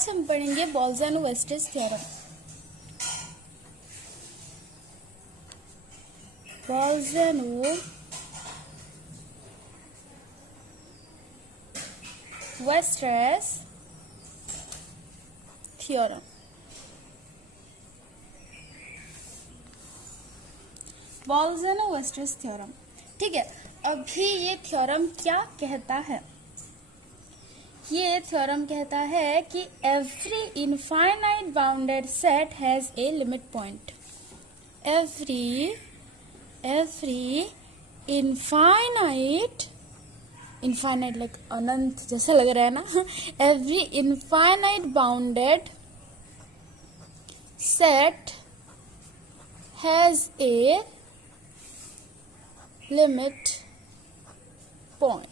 आज हम पढ़ेंगे बोल्ज़नो-वेस्टर्स थ्योरम। बोल्ज़नो-वेस्टर्स थ्योरम। बोल्ज़नो-वेस्टर्स थ्योरम, ठीक है। अभी ये थ्योरम क्या कहता है? ये थ्योरम कहता है कि every infinite bounded set has a limit point. Every infinite like अनंत जैसा लग रहा है ना। Every infinite bounded set has a limit point.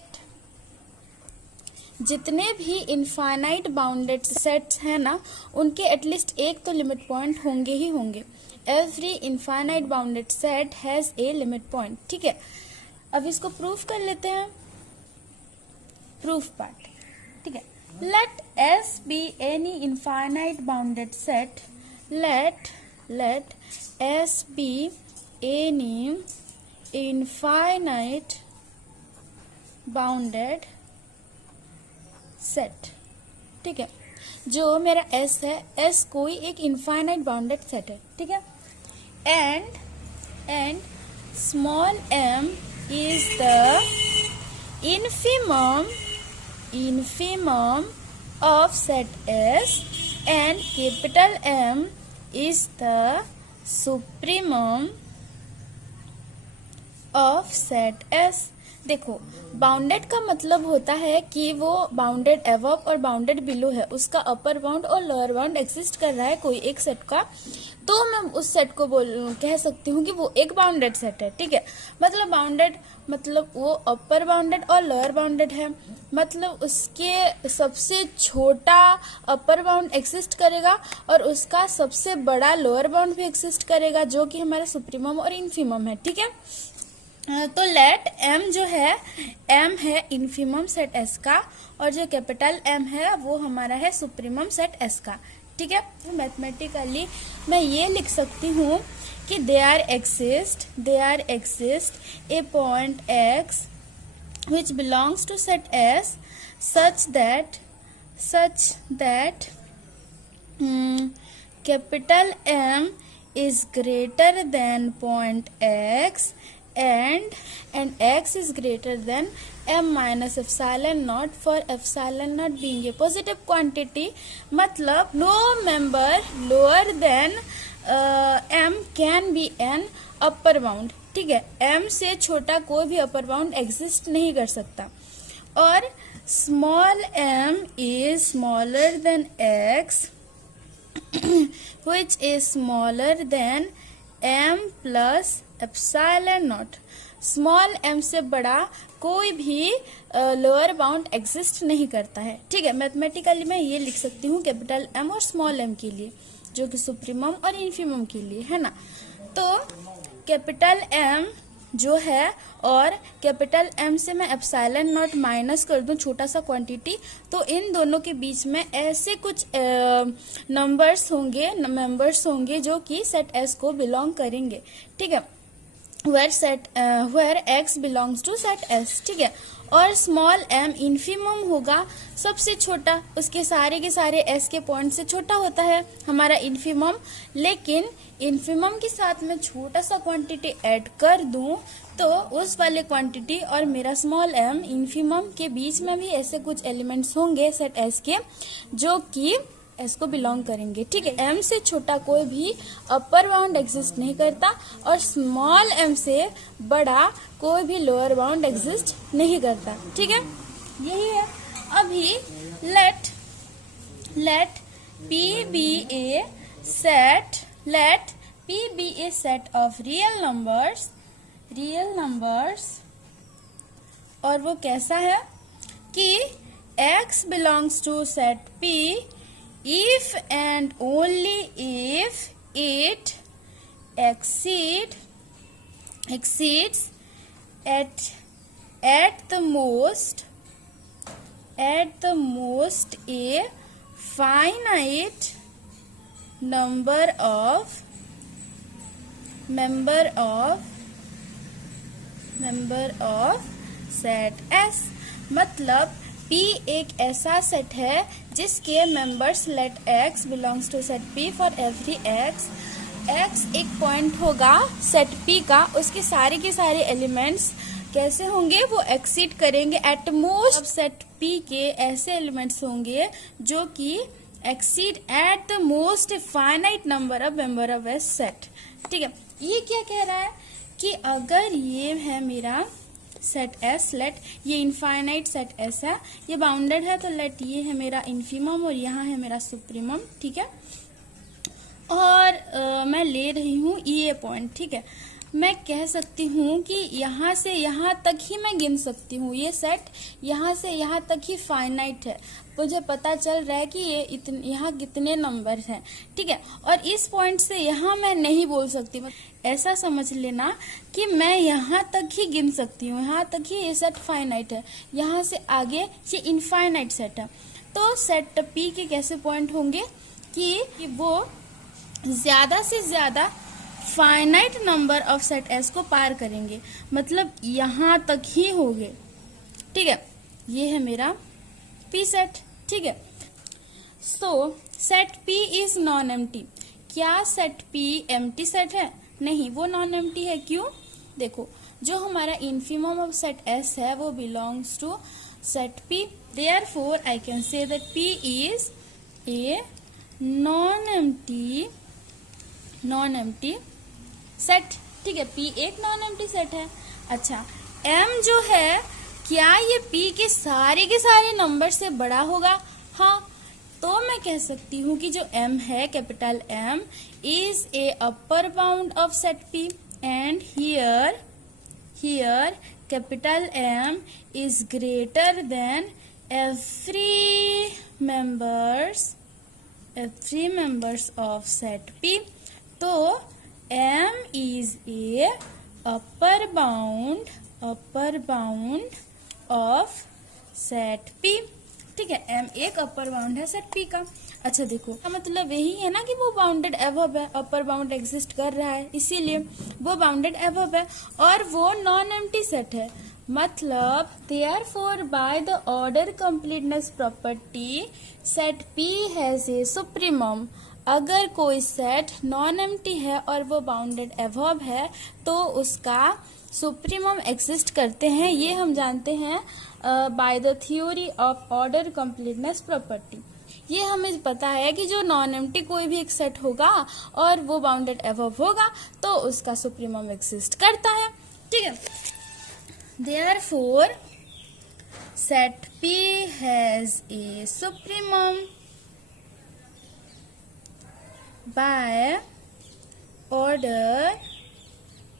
जितने भी इनफाइनाइट बाउंडेड सेट्स हैं ना, उनके एटलीस्ट एक तो लिमिट पॉइंट होंगे ही होंगे। Every infinite bounded set has a limit point, ठीक है। अब इसको प्रूफ कर लेते हैं। प्रूफ पार्ट, ठीक है। Let S be any infinite bounded set. Let S be any infinite bounded set, ठीक है। जो मेरा S है, S कोई एक इनफाइनाइट बाउंडेड सेट है, ठीक है। And small m is the infimum of set S and capital M is the supremum of set S। देखो, बाउंडेड का मतलब होता है कि वो बाउंडेड अबव और बाउंडेड बिलो है, उसका अपर बाउंड और लोअर बाउंड एग्जिस्ट कर रहा है कोई एक सेट का, तो मैं उस सेट को कह सकती हूँ कि वो एक बाउंडेड सेट है, ठीक है। मतलब बाउंडेड मतलब वो अपर बाउंडेड और लोअर बाउंडेड है, मतलब उसके सबसे छोटा अपर बाउंड एग्जिस्ट करेगा और उसका सबसे बड़ा लोअर बाउंड भी एग्जिस्ट करेगा, जो कि हमारा सुप्रीमम और इन्फीमम है, ठीक है। तो लेट m जो है, m है इन्फीमम सेट S का, और जो कैपिटल M है वो हमारा है सुप्रीमम सेट S का, ठीक है। मैथमेटिकली मैं ये लिख सकती हूँ कि there exist a point x which belongs to set S such that capital M is greater than point x and x is greater than m minus epsilon naught, for epsilon naught being a positive quantity, मतलब no member lower than m can be an upper bound, ठीक है। m से छोटा कोई भी upper bound exist नहीं कर सकता, और small m is smaller than x which is smaller than m plus epsilon not. Small m से बड़ा कोई भी लोअर बाउंड एग्जिस्ट नहीं करता है, ठीक है। मैथमेटिकली मैं ये लिख सकती हूँ कैपिटल M और स्मॉल m के लिए, जो कि सुप्रीमम और इन्फीमम के लिए है ना। तो कैपिटल M जो है और कैपिटल M से मैं एप्सिलॉन नॉट माइनस कर दूं छोटा सा क्वांटिटी, तो इन दोनों के बीच में ऐसे कुछ मेंबर्स होंगे जो कि सेट S को बिलोंग करेंगे, ठीक है। where x belongs to set S, ठीक है। और स्मॉल m इन्फीमम होगा, सबसे छोटा, उसके सारे के सारे s के पॉइंट से छोटा होता है हमारा इन्फीमम, लेकिन इन्फीमम के साथ में छोटा सा क्वांटिटी ऐड कर दूं तो उस वाले क्वांटिटी और मेरा स्मॉल m इन्फीमम के बीच में भी ऐसे कुछ एलिमेंट्स होंगे सेट S के, जो कि S को बिलोंग करेंगे, ठीक है। m से छोटा कोई भी अपर बाउंड एग्जिस्ट नहीं करता और स्मॉल m से बड़ा कोई भी लोअर बाउंड एग्जिस्ट नहीं करता, ठीक है। यही है। अभी late P be a set of real numbers, और वो कैसा है कि x belongs to set P if and only if it exceeds at the most a finite number of member of set S। मतलब P एक ऐसा set है जिसके members let X belongs to set P for every X एक point होगा set P का, उसके सारे के सारे एलिमेंट्स कैसे होंगे, वो एक्सीड करेंगे एट मोस्ट सेट P के ऐसे एलिमेंट्स होंगे जो कि exceed at the most finite number of member of A set. ठीक है, ये क्या कह रहा है कि अगर ये है मेरा सेट S, लेट ये इनफाइनाइट सेट S है, ये बाउंडेड है, तो लेट ये है मेरा इन्फीमम और यहाँ है मेरा सुप्रीमम। ठीक है, और मैं ले रही हूँ ये पॉइंट। ठीक है, मैं कह सकती हूँ कि यहाँ से यहाँ तक ही मैं गिन सकती हूँ, ये सेट यहाँ से यहाँ तक ही फाइनाइट है, मुझे पता चल रहा है कि ये यहाँ कितने नंबर हैं। ठीक है, और इस पॉइंट से यहाँ मैं नहीं बोल सकती, ऐसा समझ लेना कि मैं यहाँ तक ही गिन सकती हूँ, यहाँ तक ही ये सेट फाइनाइट है, यहाँ से आगे ये इनफाइनाइट सेट है। तो सेट P के कैसे पॉइंट होंगे कि वो ज्यादा से ज्यादा finite number of set S को पार करेंगे, मतलब यहाँ तक ही होंगे। ठीक है, ये है मेरा P सेट। ठीक है, सो set P is non empty. क्या सेट P एम्प्टी सेट है? नहीं, वो नॉन एम्प्टी है। क्यों? देखो, जो हमारा इन्फीमम ऑफ सेट S है वो belongs to set P, therefore I can say that P is a non empty set. ठीक है, P एक नॉन एम्प्टी सेट है। अच्छा, M जो है, क्या ये P के सारे नंबर से बड़ा होगा? हाँ, तो मैं कह सकती हूँ कि जो M है, capital M is a upper bound of set P and here capital M is greater than every members of set P। तो M is a upper bound of set P। ठीक है, M एक upper bound है set P का। अच्छा देखो, मतलब यही है ना कि वो बाउंडेड एबव है, अपर बाउंड एग्जिस्ट कर रहा है, इसीलिए वो बाउंडेड एबव है, और वो नॉन एम्प्टी सेट है। मतलब therefore by the order completeness property set P has a supremum. अगर कोई सेट नॉन एम्प्टी है और वो बाउंडेड एबव है तो उसका सुप्रीमम एग्जिस्ट करते हैं, ये हम जानते हैं by the theory of order completeness property. ये हमें पता है कि जो नॉन एम्प्टी कोई भी एक सेट होगा और वो बाउंडेड एबव होगा तो उसका सुप्रीमम एग्जिस्ट करता है। ठीक है, therefore set P has a supremum by order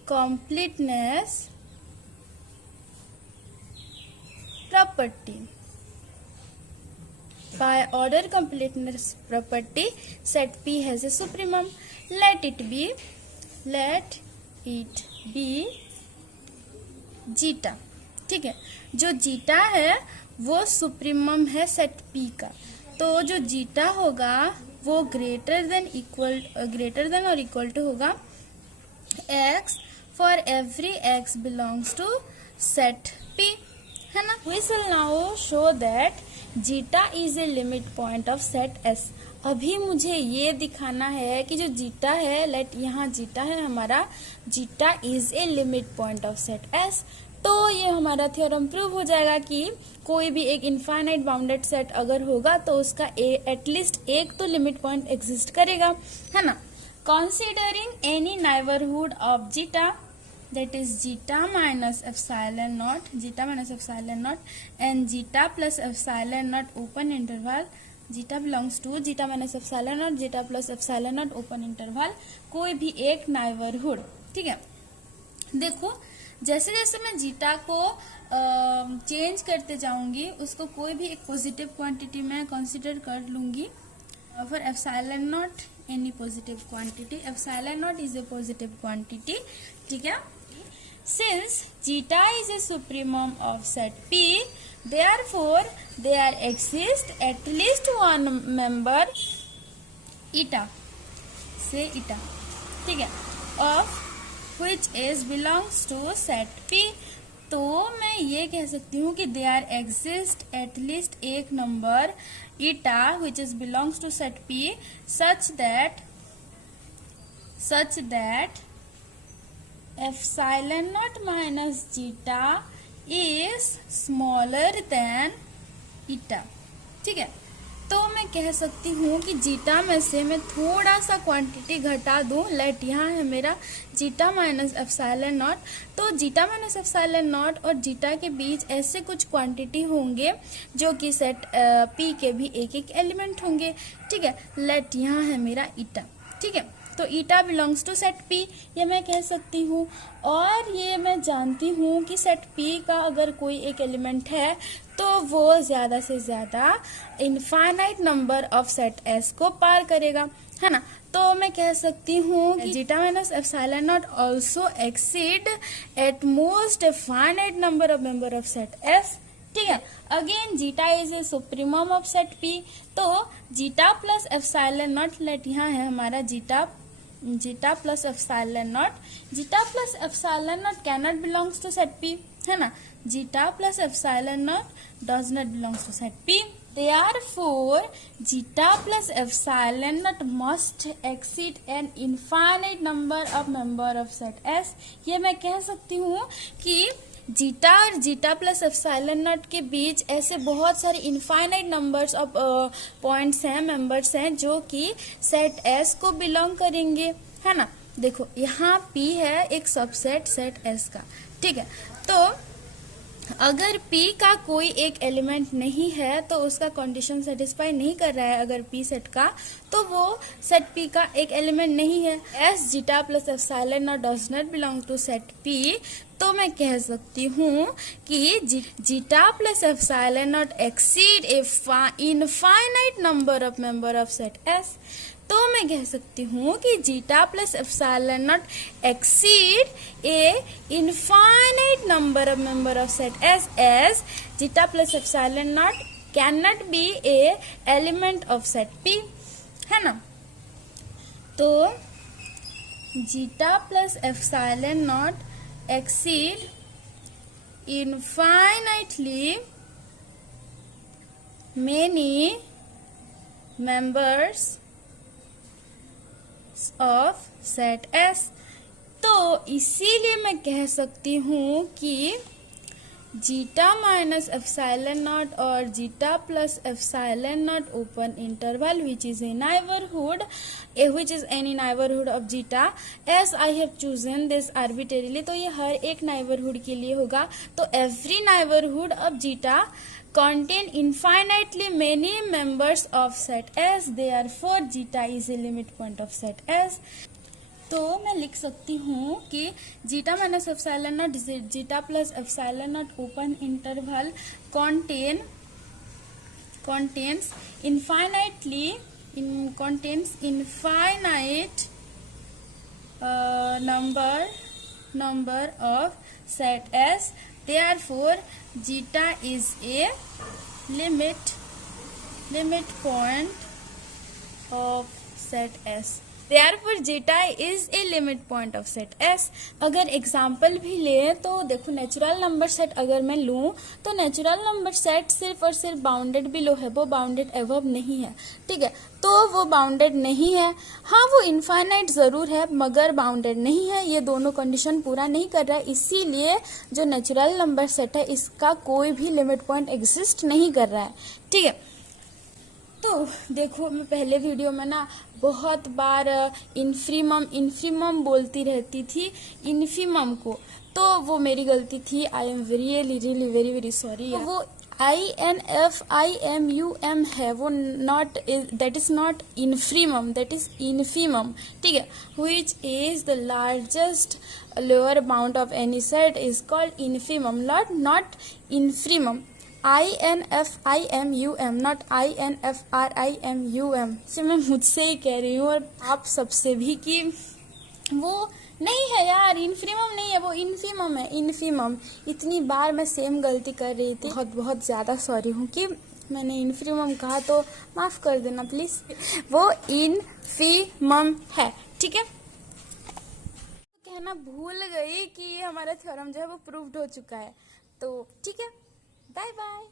completeness property। By order completeness property set P has a supremum। let it be zeta. ठीक है, जो जीटा है वो सुप्रीमम है सेट P का, तो जो जीटा होगा वो ग्रेटर देन और इक्वल टू होगा x for every x belongs to set P, है ना। We will now show that zeta is a limit point of set S। अभी मुझे ये दिखाना है कि जो जीटा है, लेट यहाँ जीटा है हमारा, zeta is a limit point of set S। तो ये हमारा थ्योरम प्रूव हो जाएगा कि कोई भी एक इनफाइनाइट बाउंडेड सेट अगर होगा तो उसका एटलीस्ट एक तो लिमिट पॉइंट एग्जिस्ट करेगा, है ना। Considering any neighbourhood of zeta, that is zeta minus epsilon naught and zeta plus epsilon naught open interval, zeta belongs to zeta minus epsilon naught, zeta plus epsilon naught open interval, कोई भी एक neighbourhood. ठीक है, देखो जैसे जैसे मैं zeta को चेंज करते जाऊंगी उसको कोई भी एक पॉजिटिव क्वांटिटी में कंसीडर कर लूंगी। For epsilon not any positive quantity, epsilon not is a positive quantity. ठीक है, since zeta is a supremum of set P Therefore, there exists at least one member eta, say eta, ठीक है, of which is belongs to set P. तो मैं ये कह सकती हूँ कि there exists at least एक number eta which is belongs to set P such that epsilon naught minus zeta is smaller than eta, ठीक है। तो मैं कह सकती हूँ कि जीटा में से मैं थोड़ा सा क्वांटिटी घटा दूं, लेट यहाँ है मेरा जीटा माइनस एप्सिलॉन नॉट, तो जीटा माइनस एप्सिलॉन नॉट और जीटा के बीच ऐसे कुछ क्वांटिटी होंगे जो कि सेट पी के भी एक एक एलिमेंट होंगे, ठीक है। लेट यहाँ है मेरा ईटा, ठीक है, तो ईटा बिलोंग्स टू सेट पी, ये मैं कह सकती हूँ। और ये मैं जानती हूँ कि सेट पी का अगर कोई एक एलिमेंट है तो वो ज्यादा से ज्यादा infinite number of set S को पार करेगा, है ना। तो मैं कह सकती हूँ कि zeta minus epsilon naught also exceed at most a finite number of member of set S, ठीक है। Again zeta is a supremum of set P, तो zeta plus epsilon naught, let यहाँ है हमारा zeta plus epsilon naught, zeta plus epsilon not can not belongs to set P, है ना। Zeta plus epsilon not does not belongs to set P, therefore zeta plus epsilon naught must exceed an infinite number of member of set S। ये मैं कह सकती हूँ कि zeta और zeta plus epsilon not के बीच ऐसे बहुत सारे इनफाइनाइट नंबर्स ऑफ पॉइंट्स हैं, मेंबर्स हैं जो कि सेट एस को बिलोंग करेंगे, है ना। देखो यहाँ पी है एक सबसेट सेट एस का, ठीक है। तो अगर P का कोई एक एलिमेंट नहीं है तो उसका कंडीशन सेटिस्फाई नहीं कर रहा है अगर P सेट का, तो वो सेट P का एक एलिमेंट नहीं है। S zeta plus epsilon not does not belong to set P, तो मैं कह सकती हूँ कि zeta plus epsilon not exceed a infinite number of member of set S. तो मैं कह सकती हूँ कि zeta plus epsilon not exceed a infinite number of member of set S as zeta plus epsilon not can not be a element of set P, है ना। तो zeta plus epsilon not exceed infinitely many members of set S. तो इसीलिए मैं कह सकती हूँ कि जीटा माइनस एप्सिलॉन नॉट और zeta plus epsilon not open interval which is a neighbourhood which is any neighborhood of zeta as I have chosen this arbitrarily, तो ये हर एक नाइबरहुड के लिए होगा। तो every neighborhood of zeta contain infinitely many members of set S, therefore zeta is a limit point of set S। तो मैं लिख सकती हूँ कि zeta minus epsilon naught zeta plus epsilon not open interval contains infinite number of set S, therefore zeta is a limit point of set S, therefore zeta is a limit point of set S। अगर example भी ले तो देखो natural number set अगर मैं लूँ तो natural number set सिर्फ और सिर्फ बाउंडेड बिलो है, वो बाउंडेड अबव नहीं है, ठीक है। तो वो बाउंडेड नहीं है, हाँ वो इनफाइनाइट जरूर है मगर बाउंडेड नहीं है, ये दोनों कंडीशन पूरा नहीं कर रहा है, इसीलिए जो नेचुरल नंबर सेट है इसका कोई भी लिमिट पॉइंट एग्जिस्ट नहीं कर रहा है, ठीक है। तो देखो मैं पहले वीडियो में ना बहुत बार इन्फीमम बोलती रहती थी इन्फीमम को, तो वो मेरी गलती थी। I am really very very sorry. वो INFIMUM है, वो not, that is not infimum, that is infimum, ठीक है। Which is the largest lower bound of any set is called infimum, not infimum. INFIMUM, not INFRIMUM। से मैं मुझसे ही कह रही हूँ और आप सबसे भी कि वो नहीं है यार, इन्फीमम नहीं है, वो इन्फीमम है, इन्फीमम। इतनी बार मैं सेम गलती कर रही थी, बहुत बहुत ज़्यादा सॉरी हूँ कि मैंने इन्फीमम कहा, तो माफ़ कर देना प्लीज़। वो इन्फीमम है, ठीक है। कहना भूल गई कि हमारा थ्योरम जो है वो प्रूव्ड हो चुका है, तो ठीक है, बाय बाय।